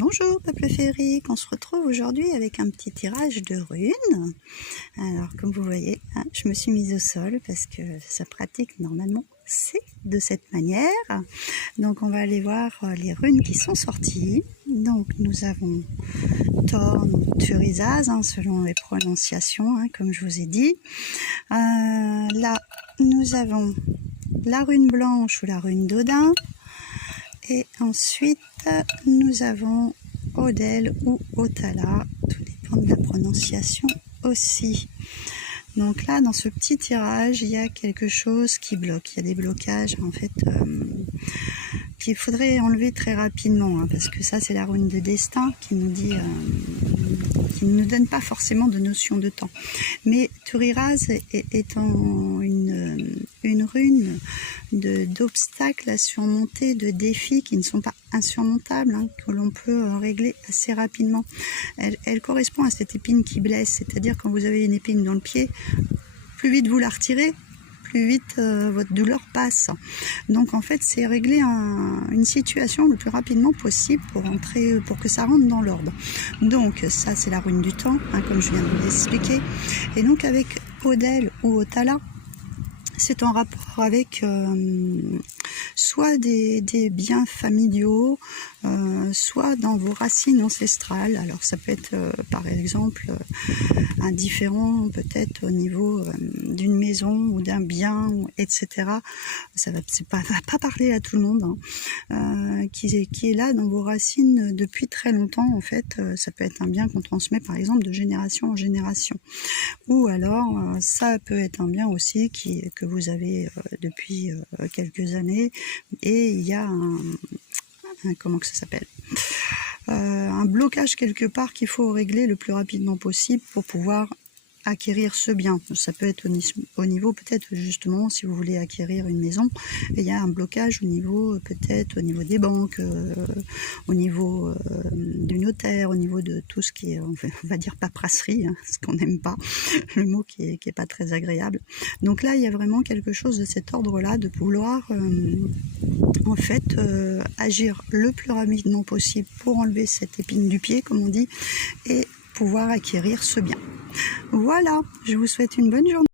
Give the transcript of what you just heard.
Bonjour peuple féerique, on se retrouve aujourd'hui avec un petit tirage de runes. Alors comme vous voyez, je me suis mise au sol parce que ça pratique normalement c'est de cette manière. Donc on va aller voir les runes qui sont sorties. Donc nous avons Thorn ou Thurisaz selon les prononciations, comme je vous ai dit. Là nous avons la rune blanche ou la rune d'Odin. Et ensuite, nous avons Odel ou Otala, tout dépend de la prononciation aussi. Donc là, dans ce petit tirage, il y a quelque chose qui bloque. Il y a des blocages, en fait, qu'il faudrait enlever très rapidement, parce que ça, c'est la rune de destin qui nous dit, qui ne nous donne pas forcément de notion de temps. Mais Thurisaz étant une rune d'obstacles à surmonter, de défis qui ne sont pas insurmontables, que l'on peut régler assez rapidement. Elle correspond à cette épine qui blesse, c'est-à-dire quand vous avez une épine dans le pied, plus vite vous la retirez, plus vite votre douleur passe. Donc en fait c'est régler une situation le plus rapidement possible pour que ça rentre dans l'ordre. Donc ça c'est la rune du temps, comme je viens de vous l'expliquer. Et donc avec Odel ou Otala, c'est en rapport avec soit des biens familiaux, soit dans vos racines ancestrales. Alors ça peut être par exemple un différent peut-être au niveau d'une maison ou d'un bien, etc. Ça va pas parler à tout le monde, qui est là dans vos racines depuis très longtemps. En fait, ça peut être un bien qu'on transmet par exemple de génération en génération. Ou alors ça peut être un bien aussi que vous avez depuis quelques années, et il y a comment que ça s'appelle, un blocage quelque part qu'il faut régler le plus rapidement possible pour pouvoir acquérir ce bien. Ça peut être au niveau peut-être justement si vous voulez acquérir une maison, il y a un blocage au niveau peut-être au niveau des banques, au niveau du notaire, au niveau de tout ce qui est, on va dire paperasserie, ce qu'on n'aime pas, le mot qui est pas très agréable. Donc là il y a vraiment quelque chose de cet ordre là, de vouloir en fait agir le plus rapidement possible pour enlever cette épine du pied comme on dit, et pouvoir acquérir ce bien. Voilà, je vous souhaite une bonne journée.